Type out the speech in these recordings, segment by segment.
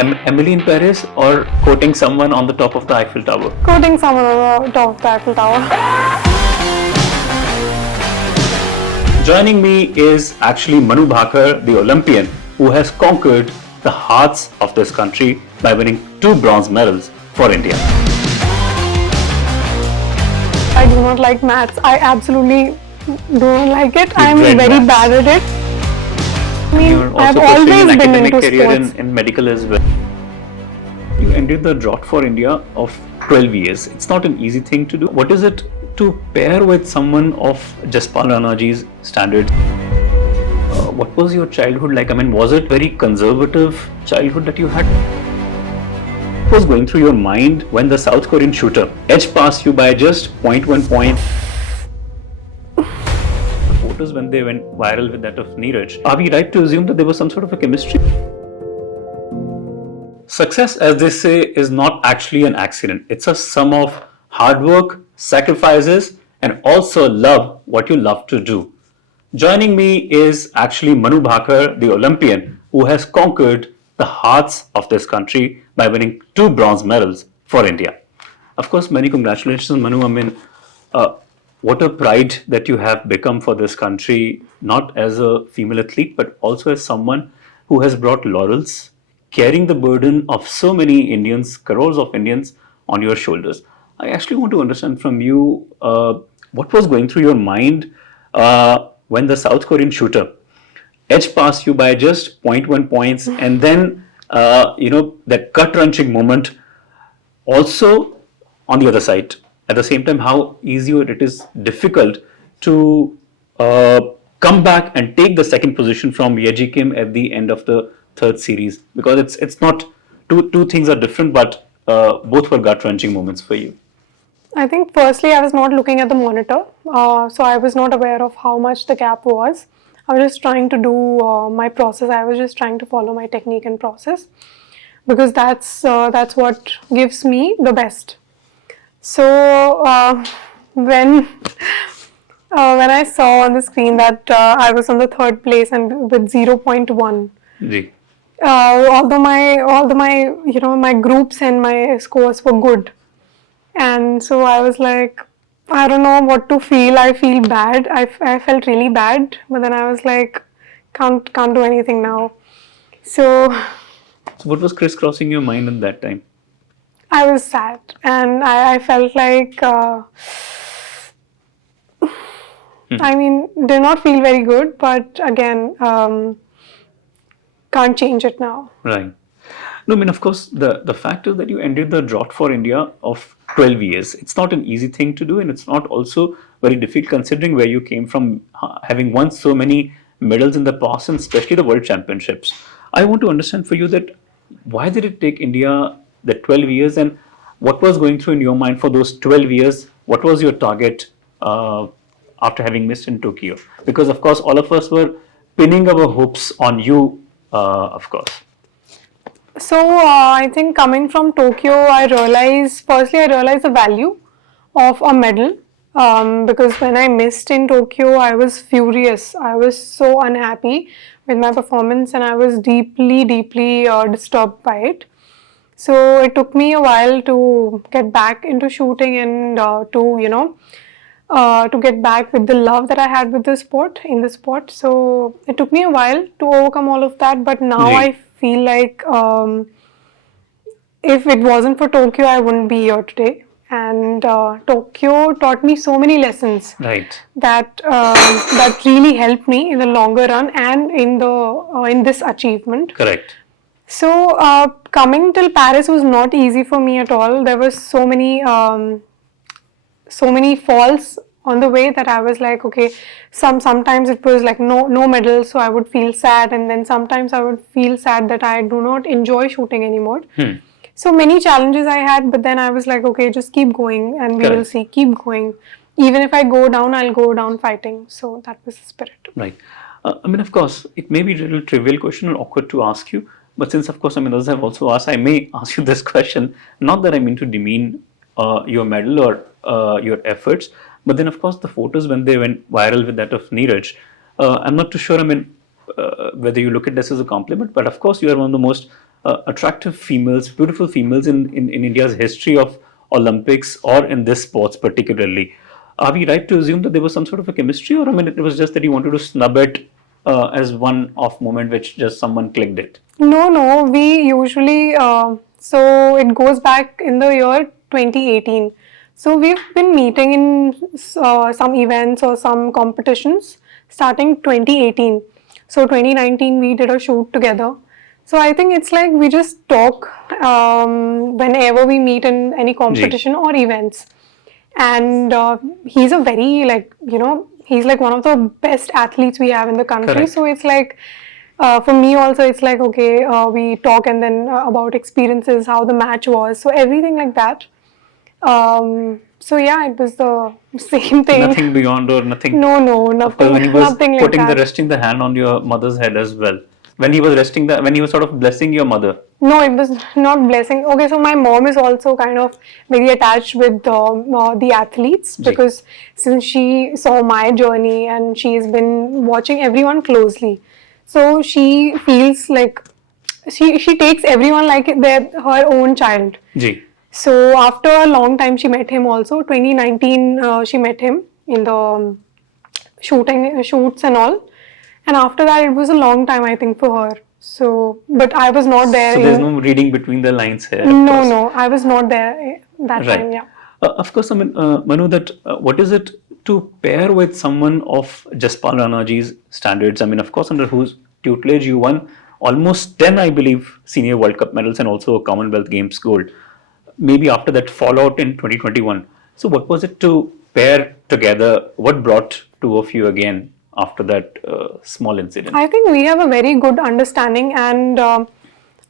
Emily in Paris or quoting someone on the top of the Eiffel Tower? Quoting someone on the top of the Eiffel Tower. Joining me is actually Manu Bhaker, the Olympian, who has conquered the hearts of this country by winning 2 bronze medals for India. I do not like maths. I absolutely don't like it. I am dread very maths. bad at it. I mean, You're I've also pursuing always an been academic into career sports. in medical as well. You ended the drought for India of 12 years. It's not an easy thing to do. What is it to pair with someone of Jaspal Ranaji's standards? What was your childhood like? I mean, was it very conservative childhood that you had? What was going through your mind when the South Korean shooter edged past you by just 0.1 point? The photos when they went viral with that of Neeraj, are we right to assume that there was some sort of a chemistry? Success, as they say, is not actually an accident. It's a sum of hard work, sacrifices, and also love what you love to do. Joining me is actually Manu Bhaker, the Olympian, who has conquered the hearts of this country by winning 2 bronze medals for India. Of course, many congratulations, Manu. I mean, what a pride that you have become for this country, not as a female athlete, but also as someone who has brought laurels, carrying the burden of so many Indians, crores of Indians, on your shoulders. I actually want to understand from you what was going through your mind when the South Korean shooter edged past you by just 0.1 points, and then that gut-wrenching moment. Also, on the other side, at the same time, how easy it is difficult to come back and take the second position from Yeji Kim at the end of the third series, because it's not two things are different, but both were gut-wrenching moments for you. I think firstly I was not looking at the monitor, so I was not aware of how much the gap was. I was just trying to do my process. I was just trying to follow my technique and process, because that's what gives me the best. So when I saw on the screen that I was on the third place and with 0.1. Ji. Although my groups and my scores were good, and so I was like, I don't know what to feel. I feel bad. I felt really bad, but then I was like, can't do anything now. So what was crisscrossing your mind at that time? I was sad, and I felt like I mean, did not feel very good, but again, can't change it now. Right. No, I mean, of course, the fact is that you ended the drought for India of 12 years. It's not an easy thing to do, and it's not also very difficult considering where you came from, having won so many medals in the past, and especially the World Championships. I want to understand for you that why did it take India the 12 years, and what was going through in your mind for those 12 years? What was your target after having missed in Tokyo? Because, of course, all of us were pinning our hopes on you, of course. So I think coming from Tokyo, I realized the value of a medal, because when I missed in Tokyo, I was furious. I was so unhappy with my performance, and I was deeply disturbed by it. So it took me a while to get back into shooting and to get back with the love that I had with the sport. So it took me a while to overcome all of that, but now I feel like if it wasn't for Tokyo, I wouldn't be here today. And Tokyo taught me so many lessons, Right. that really helped me in the longer run and in this achievement. Correct. So coming till Paris was not easy for me at all. There was so many falls on the way that I was like, okay, sometimes it was like no medal, so I would feel sad, and then sometimes I would feel sad that I do not enjoy shooting anymore. So many challenges I had, but then I was like, okay, just keep going and we will see, keep going. Even if I go down, I'll go down fighting. So that was the spirit. Right. I mean, of course, it may be a little trivial question or awkward to ask you, but since, of course, I mean, others have also asked, I may ask you this question. Not that I mean to demean your medal or your efforts, but then, of course, the photos when they went viral with that of Neeraj, I'm not too sure, I mean, whether you look at this as a compliment, but of course, you are one of the most attractive females, beautiful females in India's history of Olympics or in this sports particularly. Are we right to assume that there was some sort of a chemistry, or I mean, it was just that you wanted to snub it as one off moment which just someone clicked it? No, no, we usually, so it goes back in the year 2018. So we've been meeting in some events or some competitions starting 2018. So 2019 we did a shoot together. So I think it's like we just talk whenever we meet in any competition or events. And he's a very he's like one of the best athletes we have in the country. Correct. So it's like, for me also, it's like, okay, we talk and then about experiences, how the match was, so everything like that. So yeah, it was the same thing. Nothing beyond or nothing. No, nothing. Because when he was nothing like putting that. resting the hand on your mother's head as well, when he was when he was sort of blessing your mother. No, it was not blessing. Okay, so my mom is also kind of very attached with the athletes, because since she saw my journey and she's been watching everyone closely, so she feels like she takes everyone like they're her own child. Ji. So after a long time, she met him also. 2019, she met him in the shoots and all. And after that, it was a long time, I think, for her. So, but I was not there. So there's no reading between the lines here. No, I was not there that time. Yeah. Of course, I mean, Manu, that what is it to pair with someone of Jaspal Ranaji's standards? I mean, of course, under whose tutelage you won almost 10, I believe, senior World Cup medals and also a Commonwealth Games gold. Maybe after that fallout in 2021. So what was it to pair together? What brought two of you again after that small incident? I think we have a very good understanding, and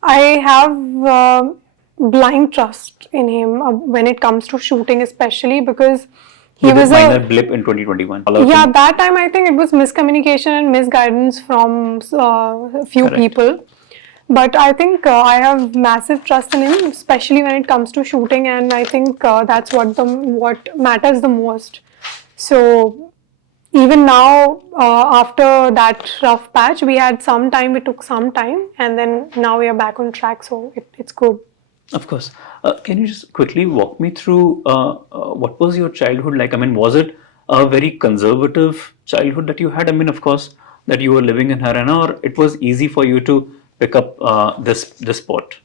I have blind trust in him when it comes to shooting, especially because he was a minor blip in 2021. Yeah, that time I think it was miscommunication and misguidance from a few people. But I think I have massive trust in him, especially when it comes to shooting, and I think that's what matters the most. So even now, after that rough patch, we had some time. We took some time, and then now we are back on track. So it's good. Of course. Can you just quickly walk me through what was your childhood like? I mean, was it a very conservative childhood that you had? I mean, of course, that you were living in Haryana, or it was easy for you to pick up this sport?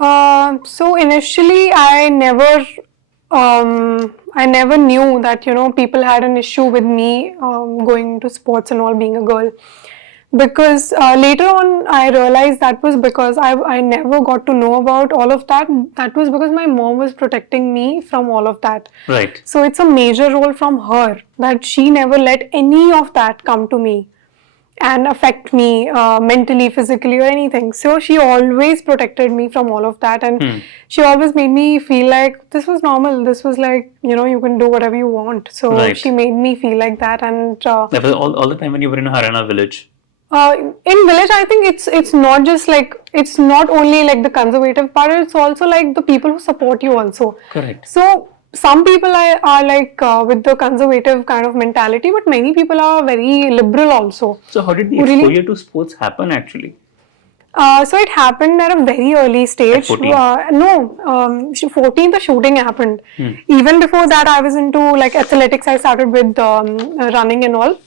So initially, I never knew that people had an issue with me going to sports and all, being a girl. Because later on, I realized that was because I never got to know about all of that. That was because my mom was protecting me from all of that. Right. So it's a major role from her that she never let any of that come to me and affect me mentally, physically, or anything. So she always protected me from all of that, and she always made me feel like this was normal. This was like, you can do whatever you want. So she made me feel like that, and that was all the time when you were in a Haryana village. In village, I think it's not just like, it's not only like the conservative part, it's also like the people who support you also. Correct. So some people are like with the conservative kind of mentality, but many people are very liberal also. So how did the exposure to sports happen actually? So it happened at a very early stage. At 14? 14 the shooting happened. Even before that, I was into like athletics. I started with running and all.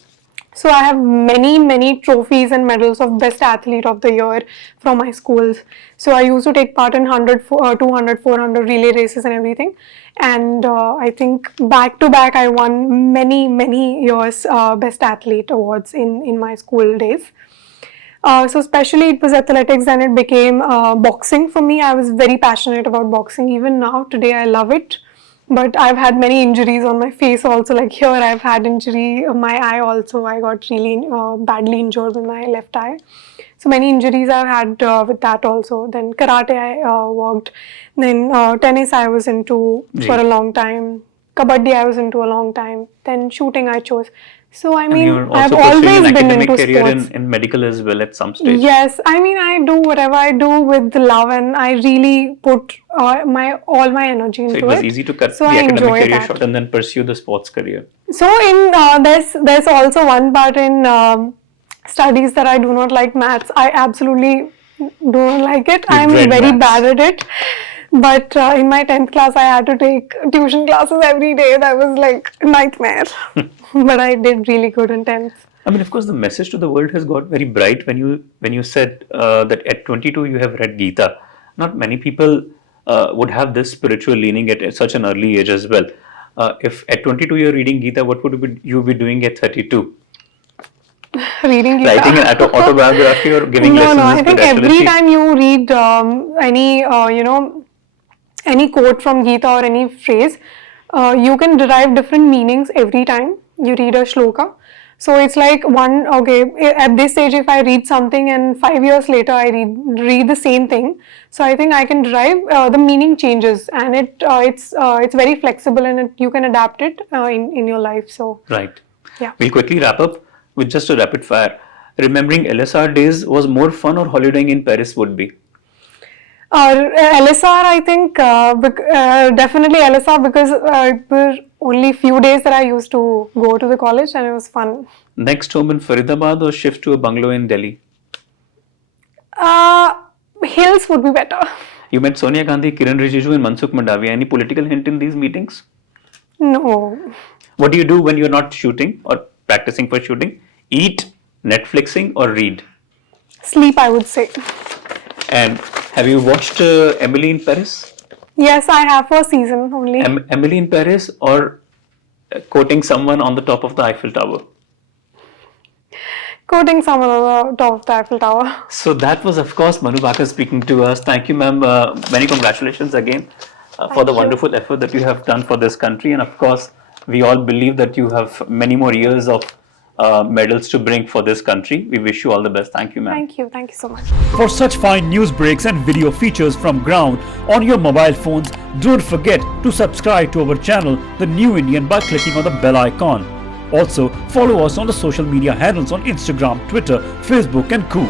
So I have many trophies and medals of best athlete of the year from my schools. So I used to take part in 100, 200, 400 relay races and everything. And I think back to back I won many years best athlete awards in my school days. So especially it was athletics, then it became boxing for me. I was very passionate about boxing. Even now today I love it. But I've had many injuries on my face also, like here I've had injury on my eye also. I got really badly injured with my left eye. So many injuries I've had with that also. Then karate I worked. Then tennis I was into for a long time. Kabaddi I was into a long time. Then shooting I chose. So I mean, I've always been into sports. In medical as well at some stage. Yes, I mean, I do whatever I do with love, and I really put all my energy into it. So it was easy to cut so the I academic career that. short and then pursue the sports career. So in there's also one part in studies that I do not like maths. I absolutely Don't like it. You I'm dread very maths. bad at it. But in my 10th class, I had to take tuition classes every day. That was like a nightmare. But I did really good in 10th. I mean, of course, the message to the world has got very bright when you said that at 22 you have read Gita. Not many people would have this spiritual leaning at such an early age as well. If at 22 you're reading Gita, what would you be doing at 32? Reading Gita. Writing an autobiography or giving No, lessons no. in I think every spirituality? time you read any quote from Gita or any phrase, you can derive different meanings every time you read a shloka. So it's like at this stage, if I read something and 5 years later I read the same thing, so I think I can derive the meaning changes, and it's very flexible, and you can adapt it in your life. So Right. yeah. We'll quickly wrap up with just a rapid fire. Remembering LSR days was more fun or holidaying in Paris would be? LSR, I think definitely LSR, because it were only few days that I used to go to the college, and it was fun. Next home in Faridabad or shift to a bungalow in Delhi? Hills would be better. You met Sonia Gandhi, Kiran Rijiju and Mansukh Mandaviya. Any political hint in these meetings? No. What do you do when you're not shooting or practicing for shooting? Eat, Netflixing or read? Sleep, I would say. And have you watched Emily in Paris? Yes, I have for a season only. Emily in Paris or quoting someone on the top of the Eiffel Tower? Quoting someone on the top of the Eiffel Tower. So that was, of course, Manu Bhaker speaking to us. Thank you, ma'am. Many congratulations again for the wonderful effort that you have done for this country. And of course, we all believe that you have many more years of medals to bring for this country. We wish you all the best. Thank you, ma'am. Thank you. Thank you so much. For such fine news breaks and video features from ground on your mobile phones, don't forget to subscribe to our channel, The New Indian, by clicking on the bell icon. Also, follow us on the social media handles on Instagram, Twitter, Facebook and Co.